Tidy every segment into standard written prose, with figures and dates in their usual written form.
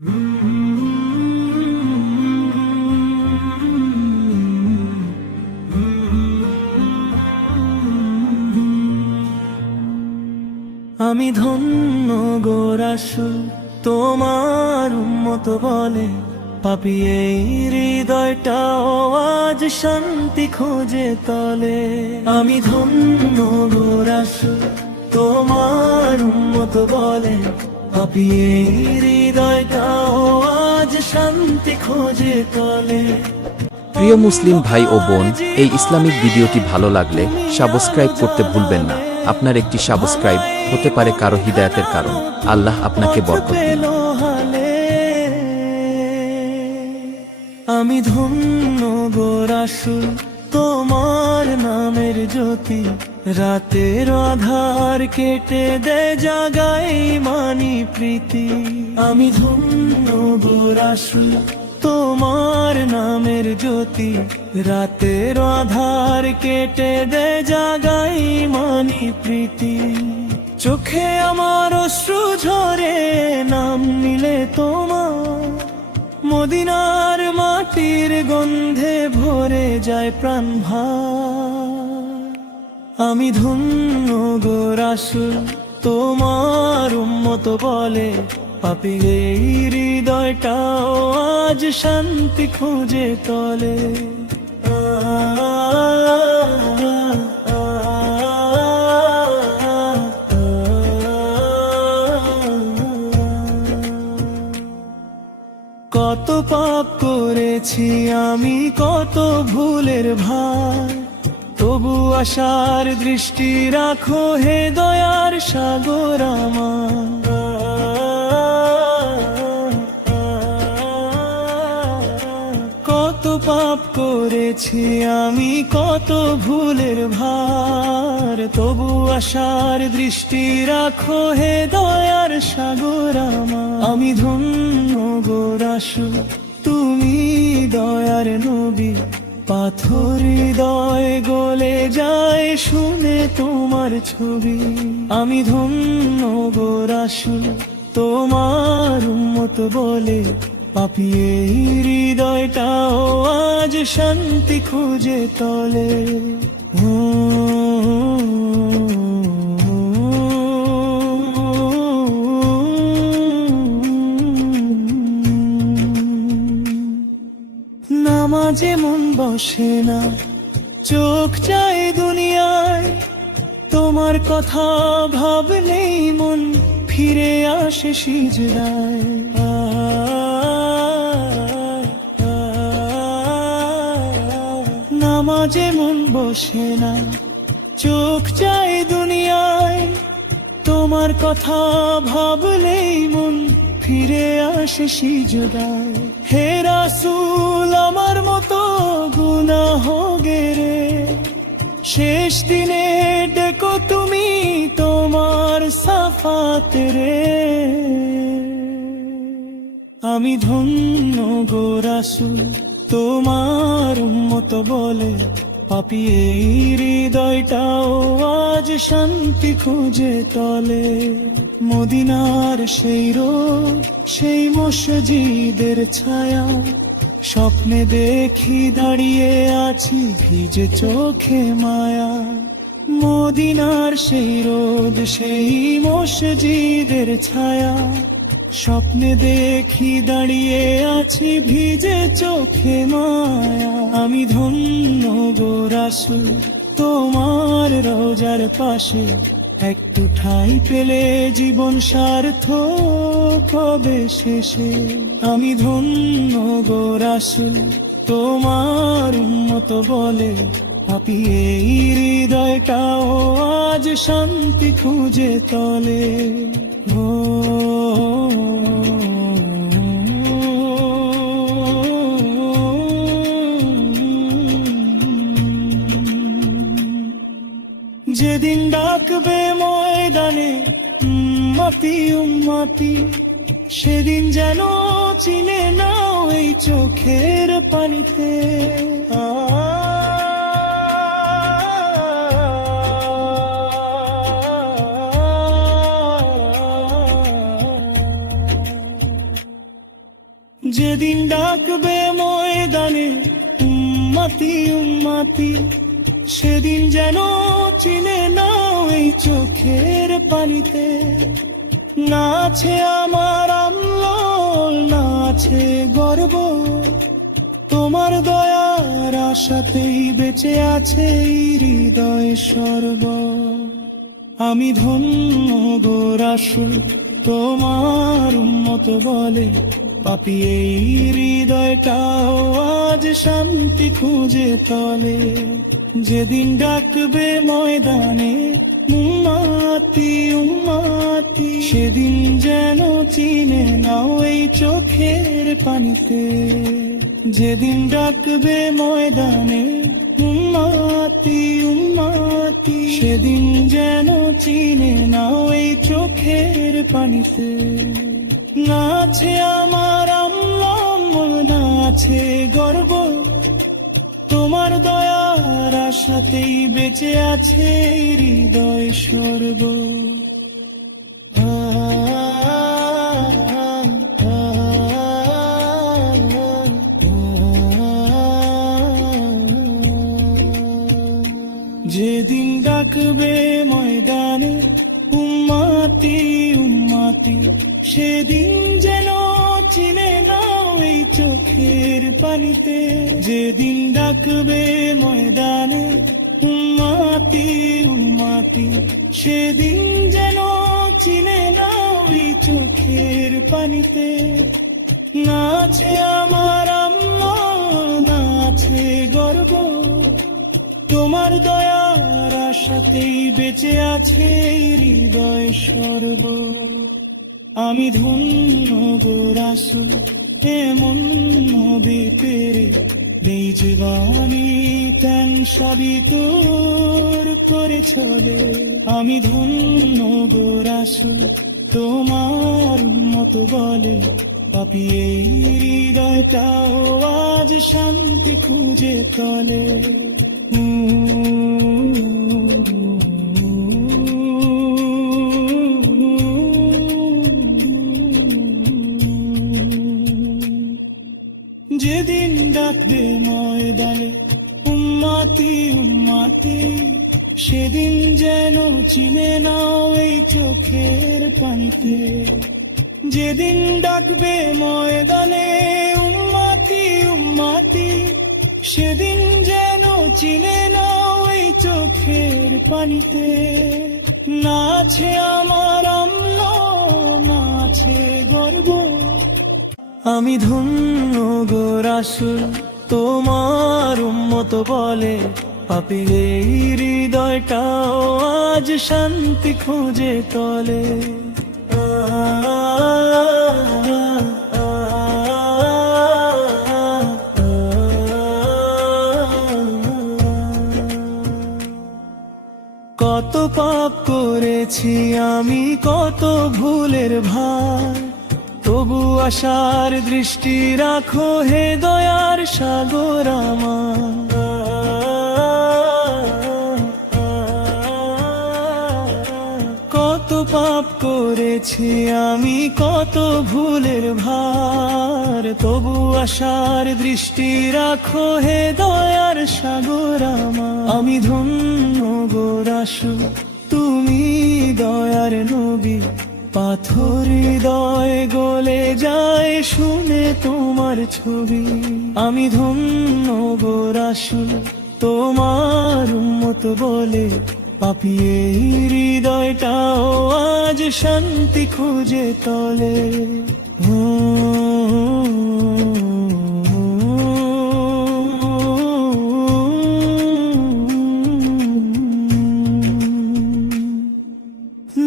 আমি ধন্য গো রাসূল তোমার উম্মত বলে, পাপী এই হৃদয়টাও আজ শান্তি খোঁজে তলে। আমি ধন্য গো রাসূল তোমার উম্মত বলে, পাপী এই হৃদয়টাও আজ শান্তি খোঁজে তলে। প্রিয় মুসলিম ভাই ও বোন, এই ইসলামিক ভিডিওটি ভালো লাগলে সাবস্ক্রাইব করতে ভুলবেন না। আপনার একটি সাবস্ক্রাইব হতে পারে কারো হিদায়াতের কারণ। আল্লাহ আপনাকে বরকত দিন। আমি ধন্য গো রাসূল তোমার নামের জ্যোতি, রাতের আধার কেটে দেয় জাগাই মানি প্রীতি। আমি ধন্য গো রাসূল তোমার নামের জ্যোতি, রাতের আধার কেটে দেয় জাগাই মানি প্রীতি। চোখে আমার অশ্রু ঝরে নাম নিলে তোমার, মদিনার মাটির গন্ধে ভরে যায় প্রাণ ভার। আমি ধন্য গো রাসূল তোমার উম্মত বলে, পাপী এই হৃদয়টাও আজ শান্তি খুঁজে তলে। কত পাপ করেছি আমি, কত ভুলের ভার, তবু আশার দৃষ্টি রাখো হে দয়ার সাগর আমার। কত পাপ করেছি আমি, কত ভুলের ভার, তবু আশার দৃষ্টি রাখো হে দয়ার সাগর আমার। আমি ধন্য গো রাসূল তুমি দয়ার নবী, পাথর হৃদয় গলে যায় শুনে তোমার ছবি। আমি ধন্য গো রাসূল তোমার উম্মত বলে, পাপী এই হৃদয়টাও আজ শান্তি খুঁজে তলে। নামাজে মন বসে না, চোখ চায় দুনিয়ায়, তোমার কথা ভাবলেই মন ফিরে আসে সিজদায়। নামাজে মন বসে না, চোখ চায় দুনিয়ায়, তোমার কথা ভাবলেই মন ফিরে আসে সিজদায়। হে রাসূল আমার মতো গুনাহ গেরে, শেষ দিনে ডেকো তুমি তোমার সাফাত রে। আমি ধন্য গো রাসূল তোমার উম্মত বলে, পাপী এই হৃদয়টাও আজ শান্তি খুঁজে তলে। মদিনার সেই রোদ, সেই মসজিদের ছায়া, স্বপ্নে দেখি দাঁড়িয়ে আছি ভিজে চোখে মায়া। মদিনার সেই রোদ, সেই মসজিদের ছায়া, স্বপ্নে দেখি দাঁড়িয়ে আছি ভিজে চোখে মায়া। আমি ধন্য গো রাসূল তোমার রোজার পাশে, একটু ঠাঁই পেলে জীবন সার্থক হবে শেষে। আমি ধন্য গো রাসূল তোমার উম্মত বলে, পাপী এই হৃদয়টাও আজ শান্তি খুঁজে তলে। যেদিন ডাকবে ময়দানে উম্মতি উম্মতি, সেদিন যেন চিনে নাও এই চোখের পানিতে। যেদিন ডাকবে ময়দানে উম্মতি উম্মতি, সেদিন যেন চিনে নাও এই চোখের পানিতে। নাছে আমার আল্লাহ, নাছে গর্ব, তোমার দয়ার আশাতেই বেঁচে আছে এই হৃদয় স্বর্গ। আমি ধন্য গো রাসূল, তোমার উম্মত বলে পাপী এই হৃদয়টাও আজ শান্তি খুঁজে তলে। যেদিন ডাকবে ময়দানে উম্মতি উম্মতি, সেদিন যেন চিনে নাও এই চোখের পানিতে। যেদিন ডাকবে ময়দানে উম্মতি উম্মতি, সেদিন যেন চিনে নাও এই চোখের পানিতে। নাছে আমার আল্লাহ, নাছে গর্ব, তোমার দয়ার আশাতেই বেঁচে আছে হৃদয় স্বর্গ। যেদিন ডাকবে ময়দানে উম্মতি উম্মতি, সেদিন যেন চিনে নাও এই চোখের পানিতে। যেদিন ডাকবে ময়দানে উম্মতি উম্মতি, সেদিন যেন চিনে নাও এই চোখের পানিতে। নাছে আমার আল্লাহ, নাছে গর্ব, তোমার দয়ার আশাতেই বেঁচে আছে হৃদয় স্বর্গ। আমি ধন্য গো রাসূল, এমন নবী পেরে, এই জীবনী তেন সবই তোর করে চলে। আমি ধন্য গো রাসূল, তোমার উম্মত বলে পাপী এই হৃদয়টাও আজ শান্তি খুঁজে তলে। যেদিন ডাকবে ময়দানে উম্মতি উম্মতি, সেদিন যেন চিনে নাও এই চোখের পানিতে। যেদিন ডাকবে ময়দানে উম্মতি উম্মতি, সেদিন যেন চিনে নাও এই চোখের পানিতে। নাছে আমার আল্লাহ, নাছে গর্ব, আমি ধন্য গো রাসূল, তোমার উম্মত বলে পাপী এই হৃদয়টাও আজ শান্তি খুঁজে তলে। কত পাপ করেছি আমি, কত ভুলের ভার, তবু আশার দৃষ্টি রাখো হে দয়ার সাগর আমার। কত পাপ করেছি আমি, কত ভুলের ভার, তবু আশার দৃষ্টি রাখো হে দয়ার সাগর আমার। আমি ধন্য গো রাসূল, তুমি দয়ার নবী, পাথর হৃদয় গলে যায় শুনে তোমার ছবি। আমি ধন্য গো রাসূল, তোমার উম্মত বলে পাপী এই হৃদয়টাও আজ শান্তি খুঁজে তলে।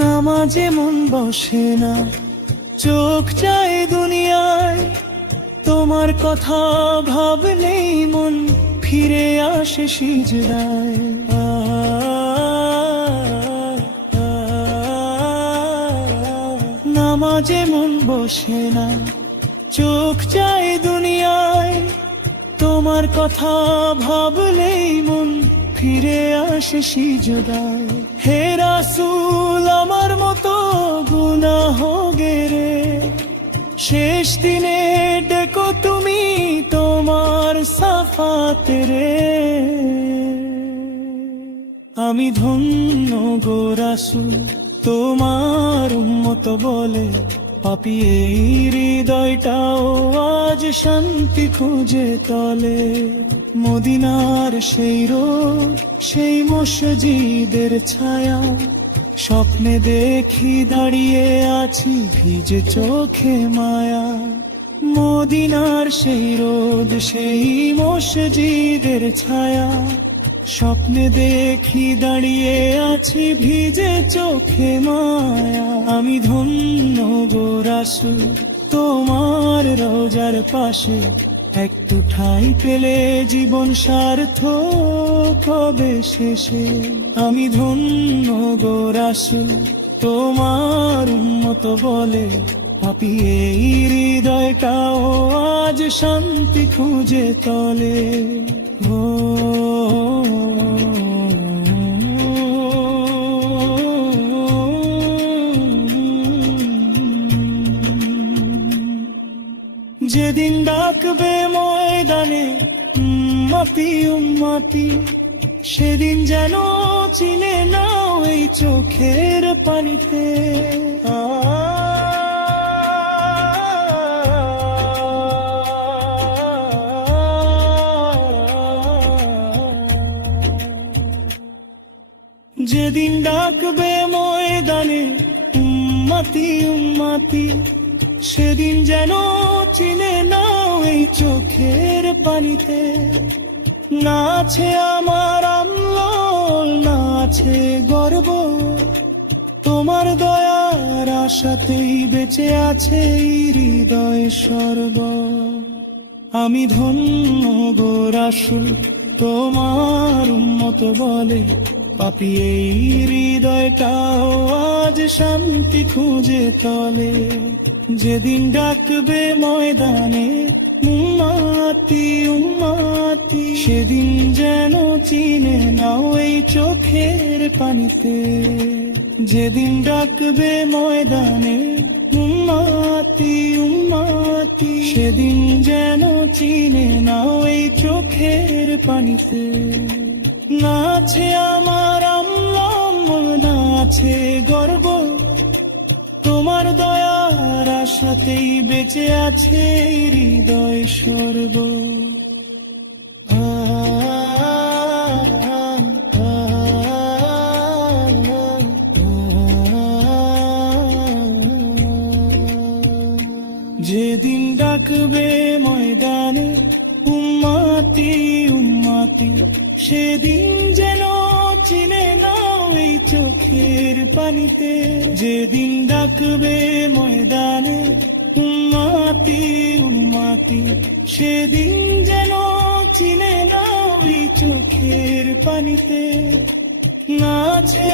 নামাজে মন বসে না, চোখ চায় দুনিয়ায়, তোমার কথা ভাবলেই মন ফিরে আসে সিজদায়। নামাজে মন বসে না, চোখ চায় দুনিয়ায়, তোমার কথা ভাবলেই মন ফিরে আসে সিজদায়। হে রাসূল, আমার মতো গুনাহ গেরে শেষ দিনে ডেকো সাফাত রে। আমি ধন্য গো রাসূল তোমার উম্মত বলে, পাপী এই হৃদয়টাও আজ শান্তি খুঁজে তলে। মদিনার সেই রোদ, সেই মসজিদের ছায়া, স্বপ্নে দেখি দাঁড়িয়ে আছি ভিজে চোখে মায়া। মদিনার সেই রোদ, সেই মসজিদের ছায়া, স্বপ্নে দেখি দাঁড়িয়ে আছি ভিজে চোখে মায়া। আমি ধন্য গো রাসূল তোমার রোজার পাশে, একটু ঠাঁই পেলে জীবন সার্থক হবে শেষে। আমি ধন্য গো রাসূল তোমার উম্মত বলে, পাপী এই হৃদয়টাও আজ শান্তি খুঁজে তলে। ও যেদিন ডাকবে ময়দানে উম্মতি উম্মতি, সেদিন যেন চিনে নাও এই চোখের পানিতে। যেদিন ডাকবে ময়দানে উম্মতি উম্মতি, সেদিন যেন চিনে নাও এই চোখের পানিতে। না আছে আমার আম্মল, না আছে গর্ব, তোমার দয়ার আশাতেই বেঁচে আছে এই হৃদয় স্বর্গ। আমি ধন্য গো রাসূল তোমার উম্মত বলে, পাপী এই হৃদয়টাও আজ শান্তি খুঁজে তলে। যেদিন ডাকবে ময়দানে উম্মতি উম্মতি, সেদিন যেন চিনে নাও এই চোখের পানিতে। যেদিন ডাকবে ময়দানে উম্মতি উম্মতি, সেদিন যেন চিনে নাও এই চোখের পানিতে। না আছে আমার আম্মল, না আছে গর্ব, তোমার দয়ার আশাতেই বেঁচে আছে হৃদয় স্বর্গ। যেদিন ডাকবে ময়দানে উম্মতি উম্মতি, সেদিন যেন চিনে নাও এই চোখের পানিতে। যেদিন ডাকবে ময়দানে উম্মতি উম্মতি, সেদিন যেন চিনে নাও এই চোখের পানিতে। না আছে